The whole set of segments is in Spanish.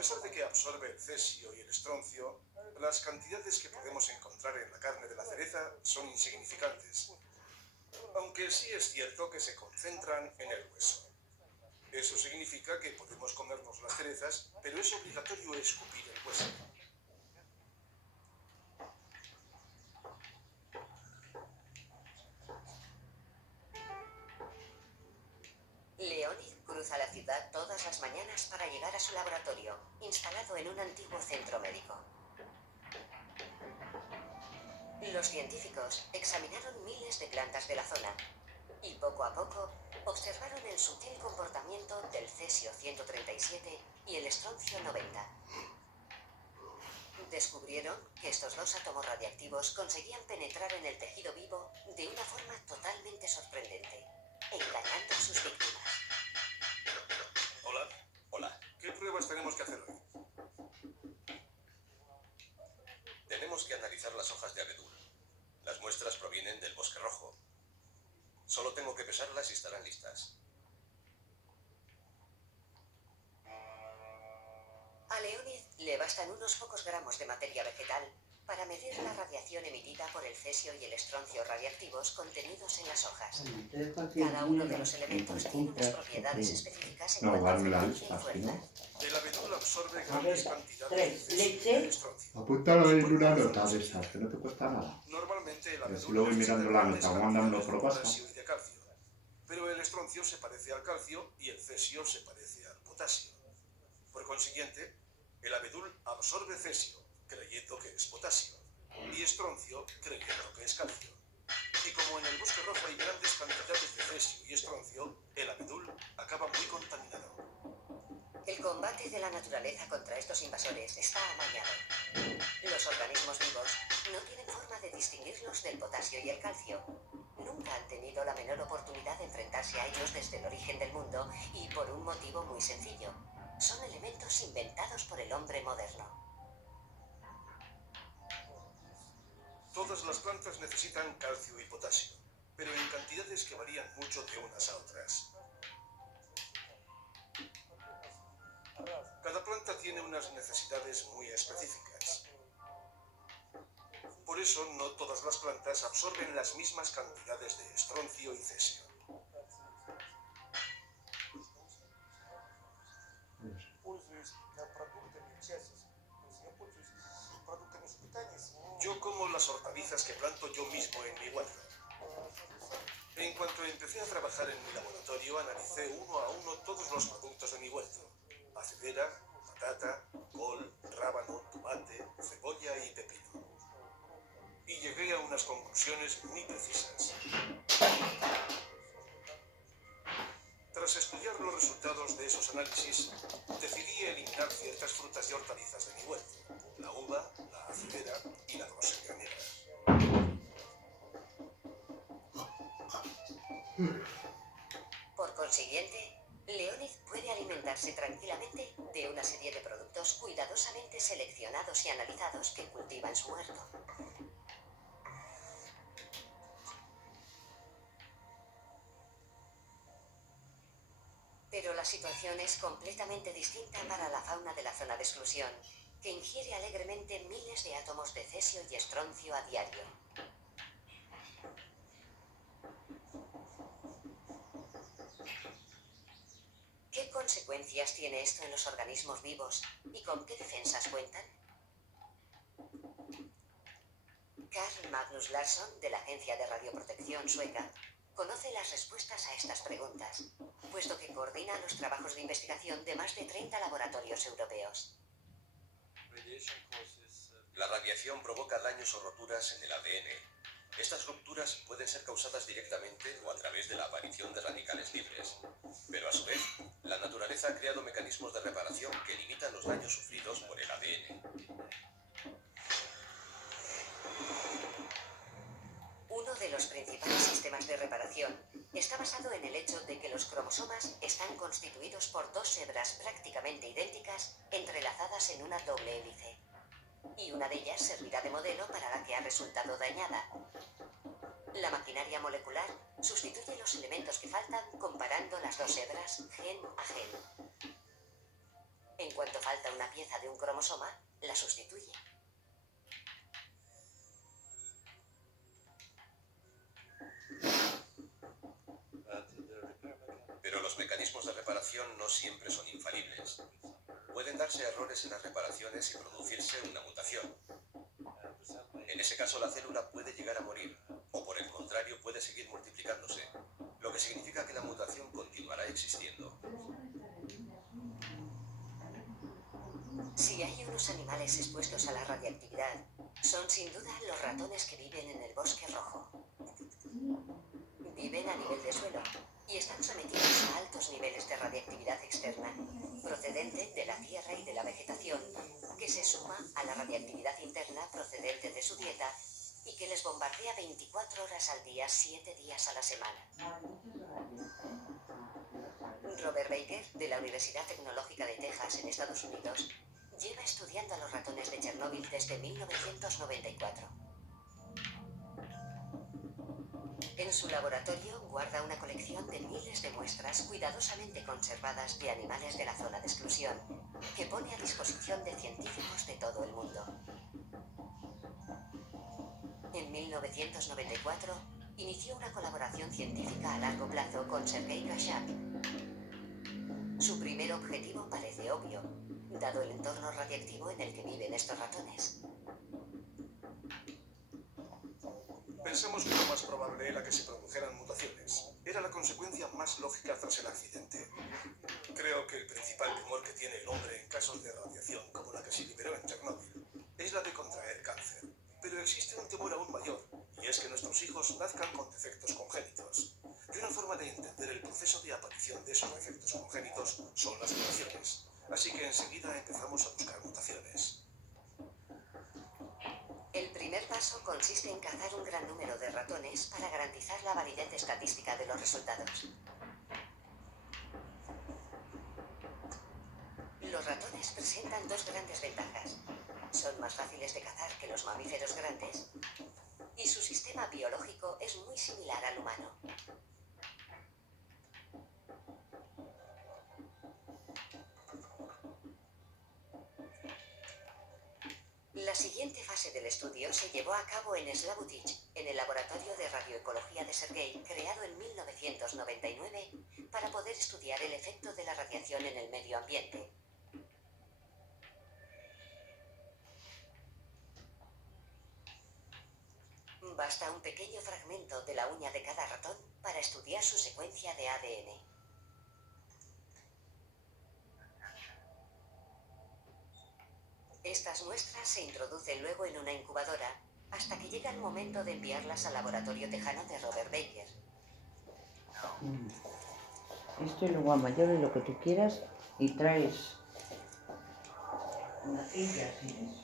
pesar de que absorbe el cesio y el estroncio, las cantidades que podemos encontrar en la carne de la cereza son insignificantes, aunque sí es cierto que se concentran en el hueso. Eso significa que podemos comernos las cerezas, pero es obligatorio escupir el hueso. Leonid cruza la ciudad todas las mañanas para llegar a su laboratorio, instalado en un antiguo centro médico. Los científicos examinaron miles de plantas de la zona y poco a poco observaron el sutil comportamiento del cesio 137 y el estroncio 90. Descubrieron que estos dos átomos radiactivos conseguían penetrar en el tejido vivo de una forma totalmente sorprendente, engañando a sus víctimas. Hola. Hola. ¿Qué pruebas tenemos que hacer hoy? Tenemos que analizar las hojas de abedul. Las muestras provienen del bosque rojo. Solo tengo que pesarlas y estarán listas. A Leonid le bastan unos pocos gramos de materia vegetal para medir la radiación emitida por el cesio y el estroncio radiactivos contenidos en las hojas. Cada uno de los elementos tiene unas propiedades específicas en cuanto a frecuencia y fuerza. El abedul absorbe grandes cantidades de cesio y leche. de estroncio. Apúntalo en una nota de esas, que no te cuesta nada. Normalmente el A ver si abedul luego necesita mirando la grandes nota, vamos andando cantidades de por WhatsApp. potasio y de calcio, pero el estroncio se parece al calcio y el cesio se parece al potasio. Por consiguiente, el abedul absorbe cesio, creyendo que es potasio, y estroncio, creyendo que es calcio. Y como en el bosque rojo hay grandes cantidades de cesio y estroncio, el abedul acaba muy contaminado. El combate de la naturaleza contra estos invasores está amañado. Los organismos vivos no tienen forma de distinguirlos del potasio y el calcio. Nunca han tenido la menor oportunidad de enfrentarse a ellos desde el origen del mundo y por un motivo muy sencillo. Son elementos inventados por el hombre moderno. Todas las plantas necesitan calcio y potasio, pero en cantidades que varían mucho de unas a otras. Cada planta tiene unas necesidades muy específicas. Por eso, no todas las plantas absorben las mismas cantidades de estroncio y cesio. Yo como las hortalizas que planto yo mismo en mi huerto. En cuanto empecé a trabajar en mi laboratorio, analicé uno a uno todos los productos de mi huerto. Acedera, patata, col, rábano, tomate, cebolla y pepino. Y llegué a unas conclusiones muy precisas. Tras estudiar los resultados de esos análisis, decidí eliminar ciertas frutas y hortalizas de mi huerto: la uva, la acedera y la grosella negra. Por consiguiente, Leonid puede alimentarse tranquilamente de una serie de productos cuidadosamente seleccionados y analizados que cultiva en su huerto. Pero la situación es completamente distinta para la fauna de la zona de exclusión, que ingiere alegremente miles de átomos de cesio y estroncio a diario. ¿Qué consecuencias tiene esto en los organismos vivos y con qué defensas cuentan? Carl Magnus Larsson, de la Agencia de Radioprotección sueca, conoce las respuestas a estas preguntas, puesto que coordina los trabajos de investigación de más de 30 laboratorios europeos. La radiación provoca daños o roturas en el ADN. Estas rupturas pueden ser causadas directamente o a través de la aparición de radicales libres. Pero a su vez, la naturaleza ha creado mecanismos de reparación que limitan los daños sufridos por el ADN. Uno de los principales sistemas de reparación está basado en el hecho de que los cromosomas están constituidos por dos hebras prácticamente idénticas entrelazadas en una doble hélice. Y una de ellas servirá de modelo para la que ha resultado dañada. La maquinaria molecular sustituye los elementos que faltan comparando las dos hebras gen a gen. En cuanto falta una pieza de un cromosoma, la sustituye. Pero los mecanismos de reparación no siempre son infalibles. Pueden darse errores en las reparaciones y producirse una mutación. En ese caso, la célula puede llegar a morir, o por el contrario, puede seguir multiplicándose, lo que significa que la mutación continuará existiendo. Si hay unos animales expuestos a la radiactividad, son sin duda los ratones que viven en el bosque rojo. Viven a nivel de suelo y están sometidos a altos niveles de radiactividad externa, procedente de la tierra y de la vegetación, que se suma a la radiactividad interna procedente de su dieta y que les bombardea 24 horas al día, 7 días a la semana. Robert Baker, de la Universidad Tecnológica de Texas, en Estados Unidos, lleva estudiando a los ratones de Chernóbil desde 1994. En su laboratorio guarda una colección de miles de muestras cuidadosamente conservadas de animales de la zona de exclusión, que pone a disposición de científicos de todo el mundo. En 1994 inició una colaboración científica a largo plazo con Sergei Grashak. Su primer objetivo parece obvio, dado el entorno radiactivo en el que viven estos ratones. Pensamos que lo más probable era que se produjeran mutaciones. Era la consecuencia más lógica tras el accidente. Creo que el principal temor que tiene el hombre en casos de radiación como la que se liberó en Chernóbil es la de contraer cáncer. Pero existe un temor aún mayor, y es que nuestros hijos nazcan con defectos congénitos. Y una forma de entender el proceso de aparición de esos defectos congénitos son las mutaciones. Así que enseguida empezamos a buscar mutaciones. El primer paso consiste en cazar un gran número de ratones para garantizar la validez estadística de los resultados. Los ratones presentan dos grandes ventajas. Son más fáciles de cazar que los mamíferos grandes y su sistema biológico es muy similar al humano. La siguiente fase del estudio se llevó a cabo en Slavutich, en el laboratorio de radioecología de Sergei, creado en 1999 para poder estudiar el efecto de la radiación en el medio ambiente. Basta un pequeño fragmento de la uña de cada ratón para estudiar su secuencia de ADN. Estas muestras se introducen luego en una incubadora hasta que llega el momento de enviarlas al laboratorio tejano de Robert Baker. Esto y luego a mayor y lo que tú quieras y traes una silla así.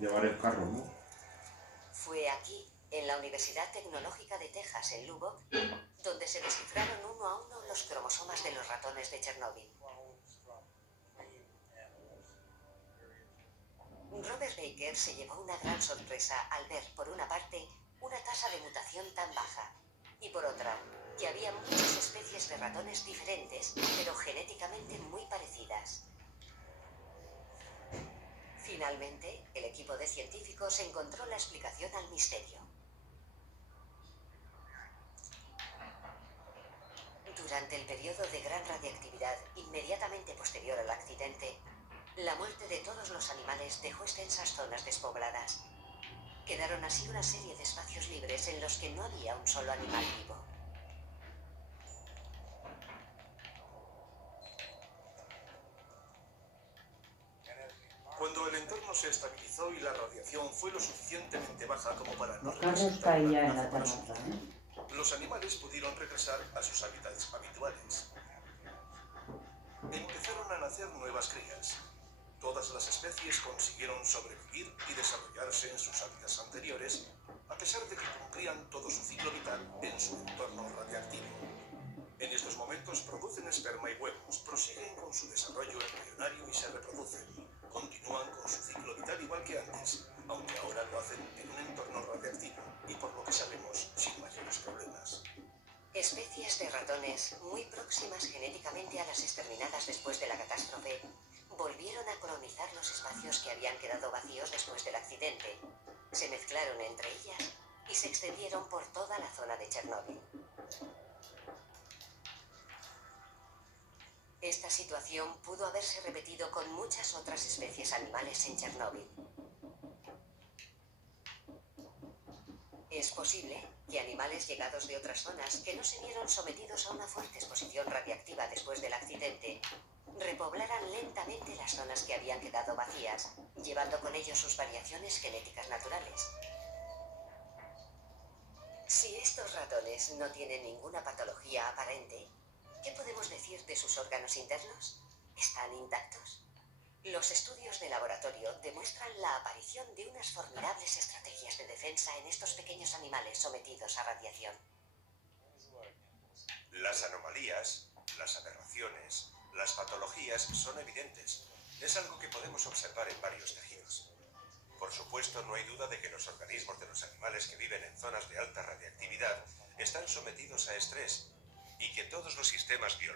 Llevar el carro, ¿no? Fue aquí, en la Universidad Tecnológica de Texas, en Lubbock, donde se descifraron uno a uno los cromosomas de los ratones de Chernóbil. Robert Baker se llevó una gran sorpresa al ver, por una parte, una tasa de mutación tan baja, y por otra, que había muchas especies de ratones diferentes, pero genéticamente muy parecidas. Finalmente, el equipo de científicos encontró la explicación al misterio. Durante el periodo de gran radiactividad inmediatamente posterior al accidente, la muerte de todos los animales dejó extensas zonas despobladas. Quedaron así una serie de espacios libres en los que no había un solo animal vivo. Cuando el entorno se estabilizó y la radiación fue lo suficientemente baja como para no Los carros representar caen una ya en amenaza la para su terraza, vida, ¿eh? los animales pudieron regresar a sus hábitats habituales. Empezaron a nacer nuevas crías. Todas las especies consiguieron sobrevivir y desarrollarse en sus hábitats anteriores, a pesar de que cumplían todo su ciclo vital en su entorno radiactivo. En estos momentos producen esperma y huevos, prosiguen con su desarrollo embrionario y se reproducen. Continúan con su ciclo vital igual que antes, aunque ahora lo hacen en un entorno radiactivo y, por lo que sabemos, sin mayores problemas. Especies de ratones muy próximas genéticamente a las exterminadas después de la catástrofe volvieron a colonizar habían quedado vacíos después del accidente. Se mezclaron entre ellas y se extendieron por toda la zona de Chernóbil. Esta situación pudo haberse repetido con muchas otras especies animales en Chernóbil. Es posible que animales llegados de otras zonas que no se vieron sometidos a una fuerte exposición radiactiva después del accidente repoblaran lentamente las zonas que habían quedado vacías, llevando con ellos sus variaciones genéticas naturales. Si estos ratones no tienen ninguna patología aparente, ¿qué podemos decir de sus órganos internos? ¿Están intactos? Los estudios de laboratorio demuestran la aparición de unas formidables estrategias de defensa en estos pequeños animales sometidos a radiación. Las anomalías, las aberraciones, las patologías son evidentes. Es algo que podemos observar en varios tejidos. Por supuesto, no hay duda de que los organismos de los animales que viven en zonas de alta radiactividad están sometidos a estrés y que todos los sistemas biológicos